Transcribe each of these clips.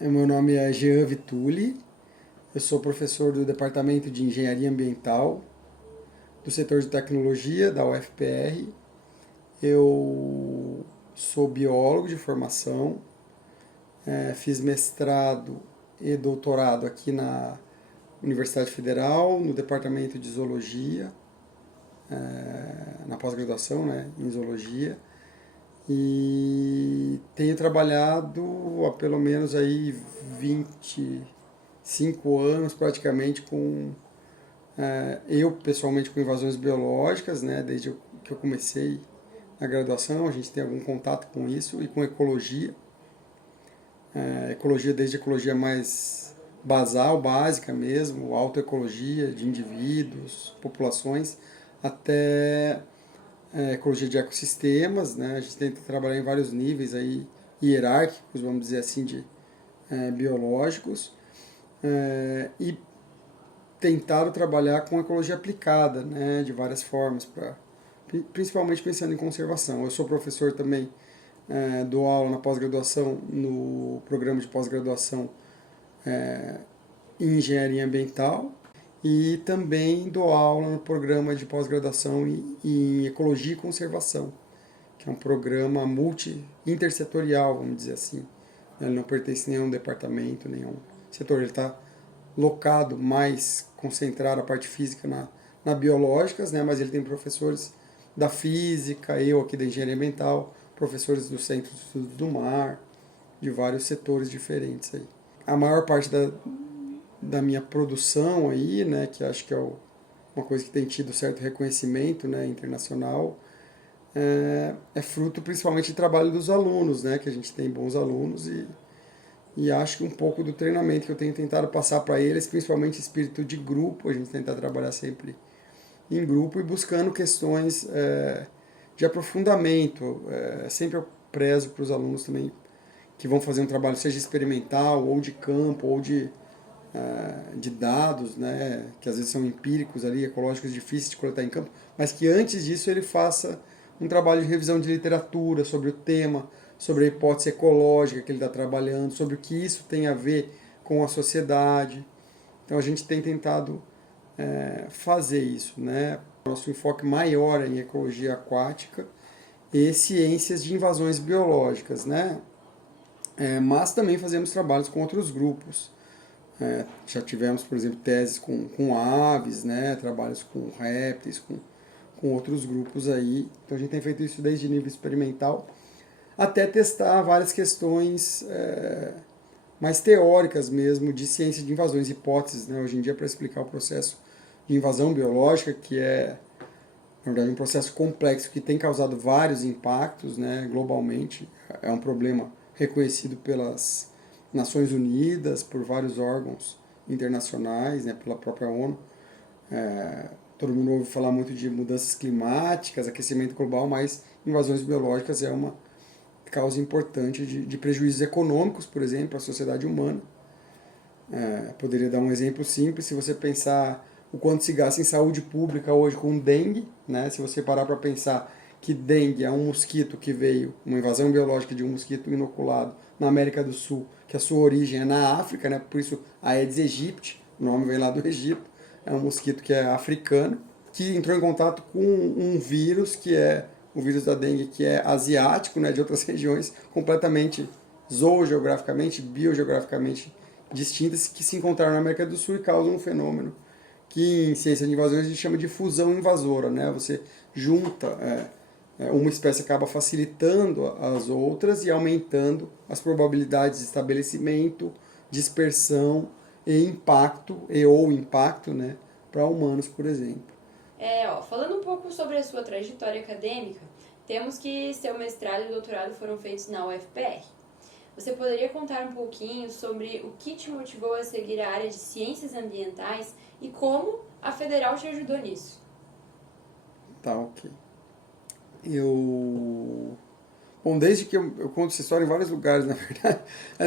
Meu nome é Jean Vitulli, eu sou professor do Departamento de Engenharia Ambiental, do setor de tecnologia da UFPR. Eu sou biólogo de formação, fiz mestrado e doutorado aqui na Universidade Federal, no Departamento de Zoologia, na pós-graduação, né, em Zoologia. E tenho trabalhado há pelo menos aí 25 anos praticamente com eu pessoalmente com invasões biológicas, né, desde que eu comecei na graduação, a gente tem algum contato com isso, e com ecologia. Ecologia desde ecologia mais basal, básica mesmo, autoecologia de indivíduos, populações, até ecologia de ecossistemas, né? A gente tenta trabalhar em vários níveis aí, hierárquicos, vamos dizer assim, de biológicos, e tentado trabalhar com ecologia aplicada, né? De várias formas, principalmente pensando em conservação. Eu sou professor também, dou aula na pós-graduação, no programa de pós-graduação em engenharia ambiental, e também dou aula no programa de pós-graduação em ecologia e conservação, que é um programa intersetorial, vamos dizer assim. Ele não pertence a nenhum departamento, nenhum setor. Ele está locado mais concentrado a parte física na biológicas, né? Mas ele tem professores da física, eu aqui da engenharia ambiental, professores do Centro de Estudos do Mar, de vários setores diferentes aí. A maior parte da minha produção aí, né, que acho que é uma coisa que tem tido certo reconhecimento, né, internacional, é fruto principalmente de trabalho dos alunos, né, que a gente tem bons alunos, e acho que um pouco do treinamento que eu tenho tentado passar para eles, principalmente espírito de grupo, a gente tenta trabalhar sempre em grupo e buscando questões de aprofundamento. Sempre eu prezo para os alunos também que vão fazer um trabalho, seja experimental, ou de campo, ou de dados, né, que às vezes são empíricos ali, ecológicos, difíceis de coletar em campo, mas que antes disso ele faça um trabalho de revisão de literatura sobre o tema, sobre a hipótese ecológica que ele está trabalhando, sobre o que isso tem a ver com a sociedade. Então a gente tem tentado fazer isso, né? Nosso enfoque maior é em ecologia aquática e ciências de invasões biológicas, né? Mas também fazemos trabalhos com outros grupos. Já tivemos, por exemplo, teses com aves, né? Trabalhos com répteis, com outros grupos aí. Então a gente tem feito isso desde nível experimental até testar várias questões mais teóricas mesmo de ciência de invasões, hipóteses, né? Hoje em dia, para explicar o processo de invasão biológica, que é, na verdade, um processo complexo que tem causado vários impactos, né, globalmente. É um problema reconhecido pelas Nações Unidas, por vários órgãos internacionais, né, pela própria ONU. Todo mundo ouve falar muito de mudanças climáticas, aquecimento global, mas invasões biológicas é uma causa importante de prejuízos econômicos, por exemplo, à sociedade humana. Poderia dar um exemplo simples, se você pensar o quanto se gasta em saúde pública hoje com dengue, né? Se você parar para pensar que dengue é um mosquito que veio, uma invasão biológica de um mosquito inoculado na América do Sul, que a sua origem é na África, né? Por isso a Aedes aegypti, o nome vem lá do Egito, é um mosquito que é africano, que entrou em contato com um vírus que é o vírus da dengue, que é asiático, né? De outras regiões, completamente zoogeograficamente, biogeograficamente distintas, que se encontraram na América do Sul e causam um fenômeno que em ciência de invasões a gente chama de fusão invasora, né? Você junta, uma espécie acaba facilitando as outras e aumentando as probabilidades de estabelecimento, dispersão e impacto, ou impacto, né, para humanos, por exemplo. Falando um pouco sobre a sua trajetória acadêmica, temos que seu mestrado e doutorado foram feitos na UFPR. Você poderia contar um pouquinho sobre o que te motivou a seguir a área de ciências ambientais e como a Federal te ajudou nisso? Tá, ok. Bom, desde que eu conto essa história em vários lugares, na verdade,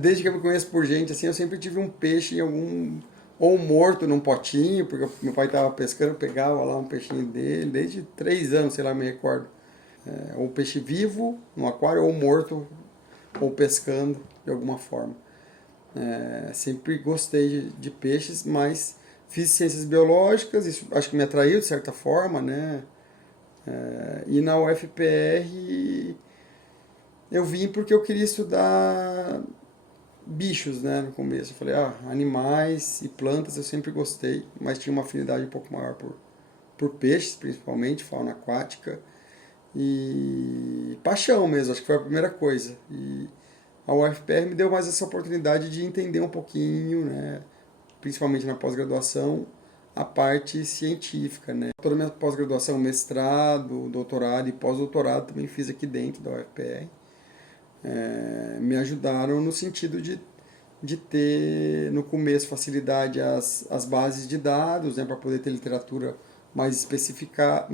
desde que eu me conheço por gente, assim, eu sempre tive um peixe em algum, ou morto num potinho, porque meu pai estava pescando, eu pegava lá um peixinho dele, desde 3 anos, sei lá, me recordo. Ou peixe vivo no aquário, ou morto, ou pescando de alguma forma. Sempre gostei de peixes, mas fiz ciências biológicas, isso acho que me atraiu de certa forma, né? E na UFPR eu vim porque eu queria estudar bichos, né, no começo. Eu falei, animais e plantas eu sempre gostei, mas tinha uma afinidade um pouco maior por peixes, principalmente, fauna aquática. E paixão mesmo, acho que foi a primeira coisa. E a UFPR me deu mais essa oportunidade de entender um pouquinho, né, principalmente na pós-graduação, a parte científica, né. Toda a minha pós-graduação, mestrado, doutorado e pós-doutorado também fiz aqui dentro da UFPR. Me ajudaram no sentido de ter, no começo, facilidade às bases de dados, né, para poder ter literatura mais específica,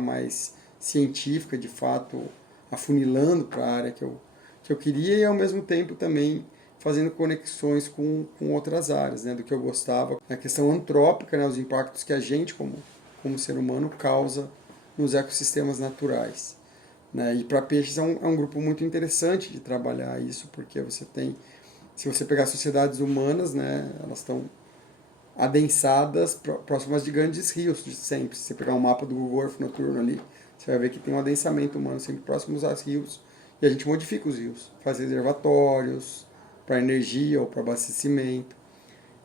mais científica, de fato, afunilando para a área que eu queria e, ao mesmo tempo, também fazendo conexões com outras áreas, né, do que eu gostava. A questão antrópica, né, os impactos que a gente, como ser humano, causa nos ecossistemas naturais. Né? E para peixes é um grupo muito interessante de trabalhar isso, porque você tem, se você pegar sociedades humanas, né, elas estão adensadas próximas de grandes rios, de sempre. Se você pegar um mapa do Google Earth noturno ali, você vai ver que tem um adensamento humano sempre próximos aos rios, e a gente modifica os rios, faz reservatórios para energia ou para abastecimento.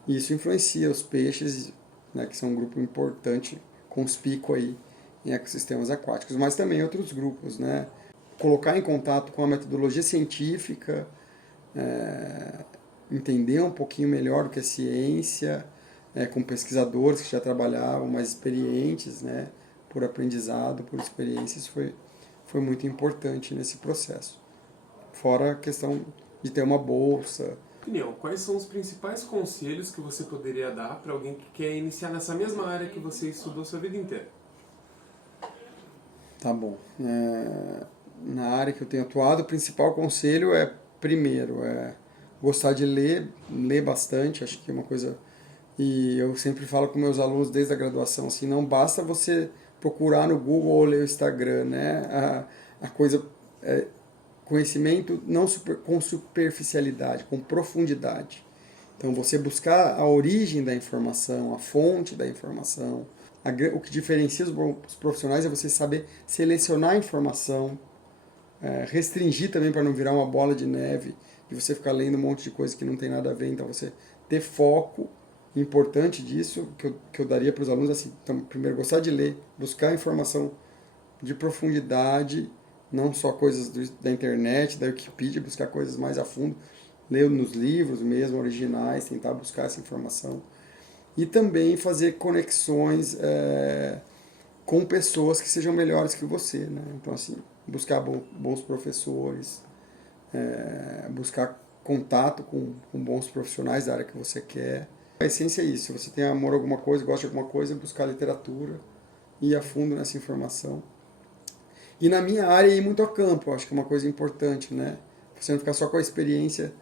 E isso influencia os peixes, né, que são um grupo importante, conspícuo aí em ecossistemas aquáticos, mas também outros grupos, né? Colocar em contato com a metodologia científica, entender um pouquinho melhor o que é ciência, com pesquisadores que já trabalhavam, mais experientes, né? Por aprendizado, por experiências, foi muito importante nesse processo. Fora a questão de ter uma bolsa. Opinião, quais são os principais conselhos que você poderia dar para alguém que quer iniciar nessa mesma área que você estudou sua vida inteira? Tá bom. Na área que eu tenho atuado, o principal conselho primeiro, gostar de ler bastante, acho que é uma coisa. E eu sempre falo com meus alunos desde a graduação, assim, não basta você procurar no Google ou ler o Instagram, né? A coisa. Conhecimento não com superficialidade, com profundidade. Então, você buscar a origem da informação, a fonte da informação. O que diferencia os profissionais é você saber selecionar a informação, restringir também para não virar uma bola de neve, de você ficar lendo um monte de coisa que não tem nada a ver. Então, você ter foco, importante disso, que eu daria para os alunos, assim, então, primeiro, gostar de ler, buscar informação de profundidade, não só coisas da internet, da Wikipedia, buscar coisas mais a fundo, ler nos livros mesmo, originais, tentar buscar essa informação. E também fazer conexões com pessoas que sejam melhores que você, né? Então, assim, buscar bons professores, buscar contato com bons profissionais da área que você quer. A essência é isso, se você tem amor a alguma coisa, gosta de alguma coisa, buscar literatura, ir a fundo nessa informação. E na minha área, ir muito a campo, eu acho que é uma coisa importante, né? Você não ficar só com a experiência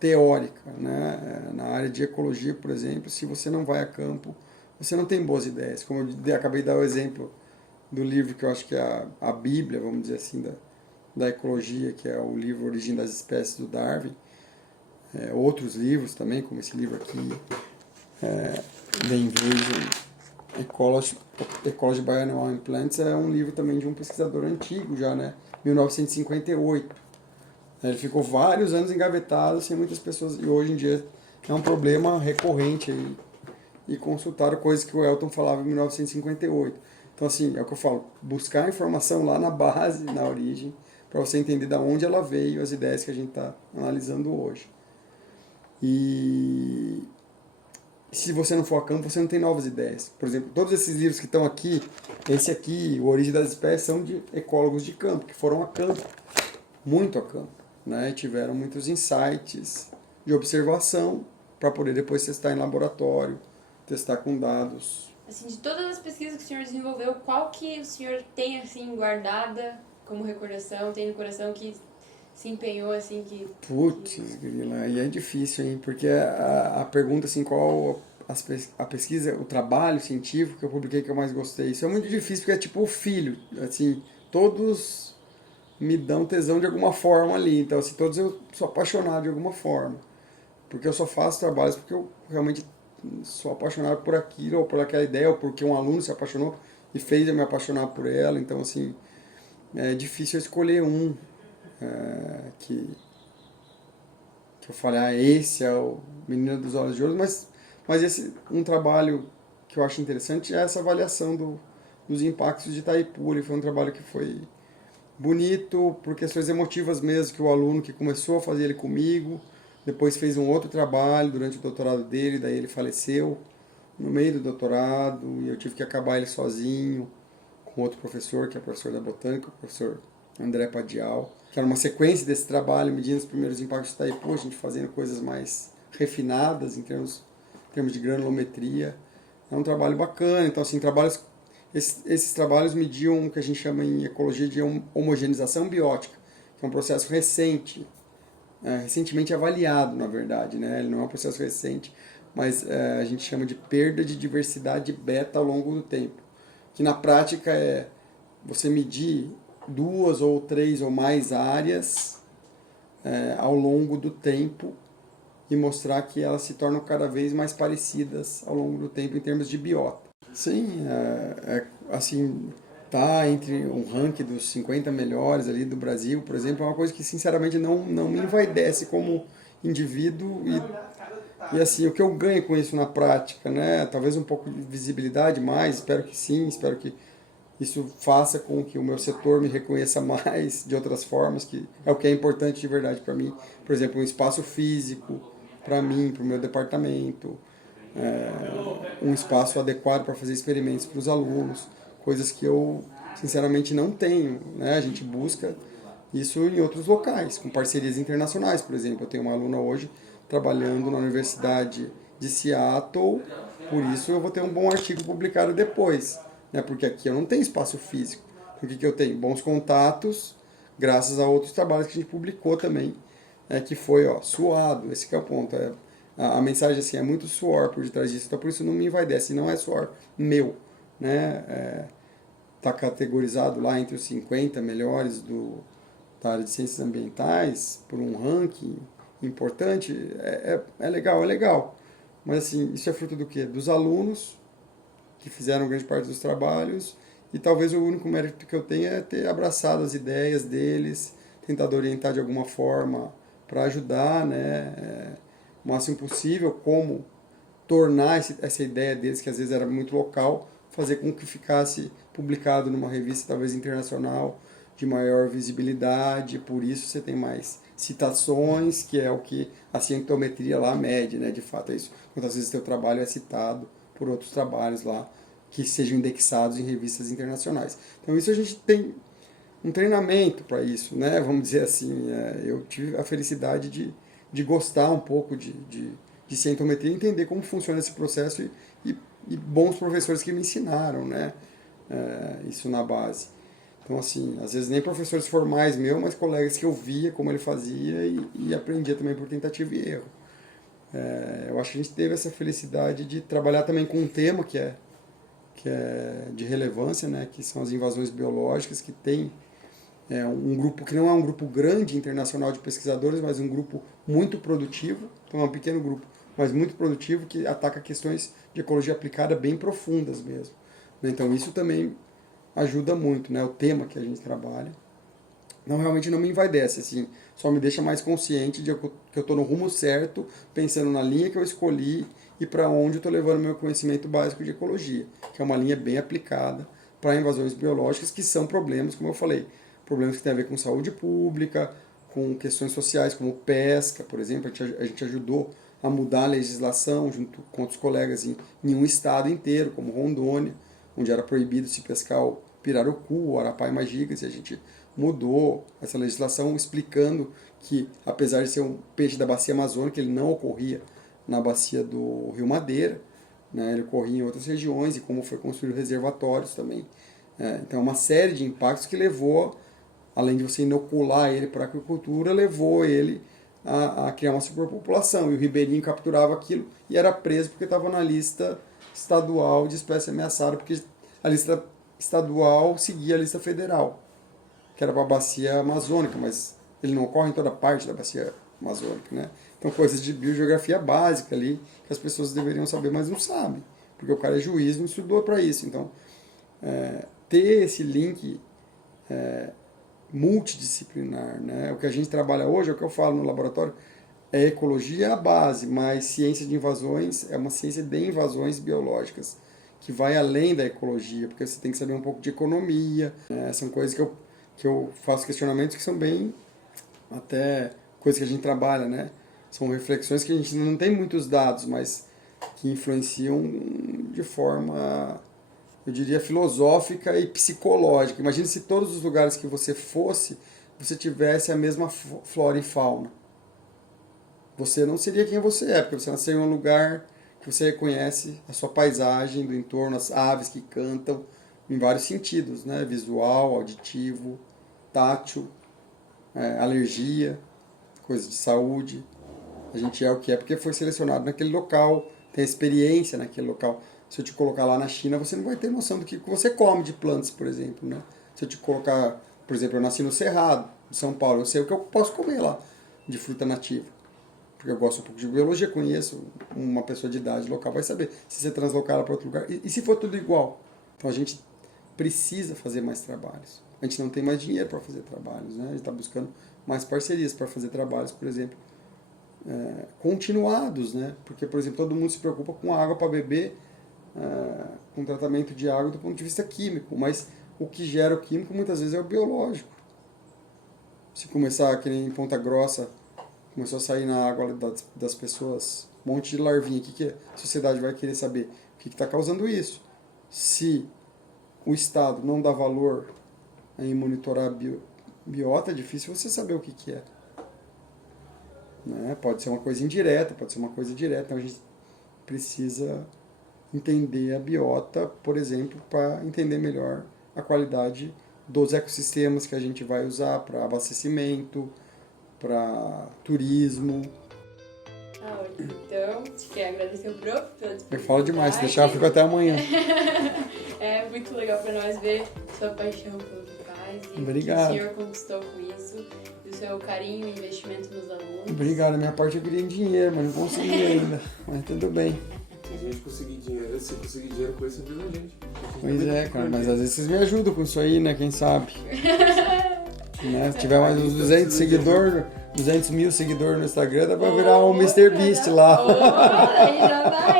teórica, né? Na área de ecologia, por exemplo, se você não vai a campo, você não tem boas ideias. Como eu acabei de dar o exemplo do livro que eu acho que é a Bíblia, vamos dizer assim, da ecologia, que é o livro Origem das Espécies do Darwin. Outros livros também, como esse livro aqui, The Invasion Ecology by Animal and Plants, é um livro também de um pesquisador antigo já, né? 1958. Ele ficou vários anos engavetado sem muitas pessoas, e hoje em dia é um problema recorrente aí, e consultaram coisas que o Elton falava em 1958. Então, assim, é o que eu falo, buscar a informação lá na base, na origem, para você entender de onde ela veio, as ideias que a gente está analisando hoje. E se você não for a campo, você não tem novas ideias. Por exemplo, todos esses livros que estão aqui, esse aqui, O Origem das Espécies, são de ecólogos de campo, que foram a campo, muito a campo, né? E tiveram muitos insights de observação para poder depois testar em laboratório, testar com dados. Assim, de todas as pesquisas que o senhor desenvolveu, qual que o senhor tem, assim, guardada como recordação, tem no coração que se empenhou, assim, que... Putz, grila, aí é difícil, hein? Porque a pergunta, assim, qual a pesquisa, o trabalho científico que eu publiquei que eu mais gostei, isso é muito difícil, porque é tipo o filho, assim, todos me dão tesão de alguma forma ali, então, assim, todos eu sou apaixonado de alguma forma. porque eu só faço trabalhos porque eu realmente sou apaixonado por aquilo, ou por aquela ideia, ou porque um aluno se apaixonou e fez eu me apaixonar por ela. Então, assim, é difícil eu escolher um que eu falei, esse é o Menino dos Olhos de Ouro, mas esse, um trabalho que eu acho interessante é essa avaliação dos impactos de Itaipu. Ele foi um trabalho que foi bonito, por questões emotivas mesmo, que o aluno que começou a fazer ele comigo, depois fez um outro trabalho durante o doutorado dele, daí ele faleceu no meio do doutorado, e eu tive que acabar ele sozinho, com outro professor, que é professor da botânica, o professor André Padial, que era uma sequência desse trabalho, medindo os primeiros impactos de Itaipu, a gente fazendo coisas mais refinadas em termos de granulometria. É um trabalho bacana, então assim, esses trabalhos mediam o que a gente chama em ecologia de homogeneização biótica, que é um processo recente, recentemente avaliado, na verdade, né? Ele não é um processo recente, mas a gente chama de perda de diversidade beta ao longo do tempo, que na prática é você medir 2 ou 3 ou mais áreas ao longo do tempo e mostrar que elas se tornam cada vez mais parecidas ao longo do tempo em termos de biota. Sim, assim, tá entre um ranking dos 50 melhores ali do Brasil, por exemplo, é uma coisa que sinceramente não me envaidece como indivíduo e assim, o que eu ganho com isso na prática, né? Talvez um pouco de visibilidade mais, espero que sim, espero que isso faça com que o meu setor me reconheça mais de outras formas, que é o que é importante de verdade para mim. Por exemplo, um espaço físico para mim, para o meu departamento, um espaço adequado para fazer experimentos para os alunos, coisas que eu sinceramente não tenho, né? A gente busca isso em outros locais, com parcerias internacionais, por exemplo. Eu tenho uma aluna hoje trabalhando na Universidade de Seattle, por isso eu vou ter um bom artigo publicado depois, né? Porque aqui eu não tenho espaço físico. O que eu tenho? Bons contatos, graças a outros trabalhos que a gente publicou também, que foi suado, esse que é o ponto. A mensagem assim, é muito suor por detrás disso, então por isso não me envaidece, não é suor meu, né? Tá categorizado lá entre os 50 melhores da área de ciências ambientais por um ranking importante, é legal, é legal. Mas assim, isso é fruto do quê? Dos alunos que fizeram grande parte dos trabalhos e talvez o único mérito que eu tenho é ter abraçado as ideias deles, tentado orientar de alguma forma para ajudar, né, o máximo possível, como tornar essa ideia deles, que às vezes era muito local, fazer com que ficasse publicado numa revista talvez internacional, de maior visibilidade, por isso você tem mais citações, que é o que a cientometria lá mede, né? De fato é isso. Quantas vezes seu trabalho é citado por outros trabalhos lá, que sejam indexados em revistas internacionais. Então isso a gente tem um treinamento para isso, né? Vamos dizer assim, eu tive a felicidade de gostar um pouco de cientometria e entender como funciona esse processo e bons professores que me ensinaram, né? Isso na base. Então, assim, às vezes nem professores formais meu, mas colegas que eu via como ele fazia e aprendia também por tentativa e erro. Eu acho que a gente teve essa felicidade de trabalhar também com um tema que é de relevância, né, que são as invasões biológicas, que tem um grupo que não é um grupo grande internacional de pesquisadores, mas um grupo muito produtivo, então é um pequeno grupo, mas muito produtivo, que ataca questões de ecologia aplicada bem profundas mesmo. Então isso também ajuda muito, né, o tema que a gente trabalha. Não, realmente não me envaidece, assim, só me deixa mais consciente de que eu estou no rumo certo, pensando na linha que eu escolhi e para onde eu estou levando meu conhecimento básico de ecologia, que é uma linha bem aplicada para invasões biológicas, que são problemas, como eu falei, problemas que têm a ver com saúde pública, com questões sociais como pesca, por exemplo. A gente ajudou a mudar a legislação junto com outros colegas em um estado inteiro, como Rondônia, onde era proibido se pescar o pirarucu, o arapai magigas, e a gente mudou essa legislação explicando que, apesar de ser um peixe da bacia amazônica, ele não ocorria na bacia do Rio Madeira, né? Ele ocorria em outras regiões, e como foi construído reservatórios também. Então, uma série de impactos que levou, além de você inocular ele para a agricultura, levou ele a criar uma superpopulação. E o ribeirinho capturava aquilo e era preso porque estava na lista estadual de espécie ameaçada, porque a lista estadual seguia a lista federal, que era para a bacia amazônica, mas ele não ocorre em toda parte da bacia amazônica, né? Então, coisas de biogeografia básica ali, que as pessoas deveriam saber, mas não sabem, porque o cara é juiz, não estudou para isso. Então, ter esse link multidisciplinar, né? O que a gente trabalha hoje, é o que eu falo no laboratório, é ecologia a base, mas ciência de invasões é uma ciência de invasões biológicas, que vai além da ecologia, porque você tem que saber um pouco de economia, né? São coisas que eu faço questionamentos que são bem, até coisas que a gente trabalha, né? São reflexões que a gente não tem muitos dados, mas que influenciam de forma, eu diria, filosófica e psicológica. Imagine se todos os lugares que você fosse, você tivesse a mesma flora e fauna. Você não seria quem você é, porque você nasceu em um lugar que você reconhece a sua paisagem do entorno, as aves que cantam, em vários sentidos, né? Visual, auditivo, tátil, alergia, coisas de saúde. A gente é o que é porque foi selecionado naquele local, tem experiência naquele local. Se eu te colocar lá na China, você não vai ter noção do que você come de plantas, por exemplo, né? Se eu te colocar, por exemplo, eu nasci no Cerrado, de São Paulo, eu sei o que eu posso comer lá de fruta nativa. Porque eu gosto um pouco de biologia, conheço, uma pessoa de idade local vai saber se você translocar ela para outro lugar. E se for tudo igual? Então a gente precisa fazer mais trabalhos. A gente não tem mais dinheiro para fazer trabalhos, né? A gente está buscando mais parcerias para fazer trabalhos, por exemplo, continuados, né? Porque, por exemplo, todo mundo se preocupa com água para beber, com tratamento de água do ponto de vista químico, mas o que gera o químico muitas vezes é o biológico. Se começar, que nem em Ponta Grossa, começou a sair na água das pessoas um monte de larvinha, o que a sociedade vai querer saber? O que está causando isso? Se o Estado não dá valor em monitorar a biota, é difícil você saber o que é. Né? Pode ser uma coisa indireta, pode ser uma coisa direta. Então a gente precisa entender a biota, por exemplo, para entender melhor a qualidade dos ecossistemas que a gente vai usar para abastecimento, para turismo. Então, te quero agradecer o prof pela disponibilidade. Eu falo demais, se deixar eu fico até amanhã. É muito legal para nós ver sua paixão pelo que faz e Obrigado. o que o senhor conquistou com isso, e o seu carinho e investimento nos alunos. Obrigado, a minha parte eu queria em dinheiro, mas não consegui ainda. Mas tudo bem. Se a gente conseguir dinheiro, se conseguir dinheiro com isso, ajuda a gente. Pois é, cara, mas às vezes vocês me ajudam com isso aí, né? Quem sabe? Né? Se tiver mais uns 200 seguidores, 200 mil seguidores no Instagram, dá pra virar um MrBeast lá. Aí já vai.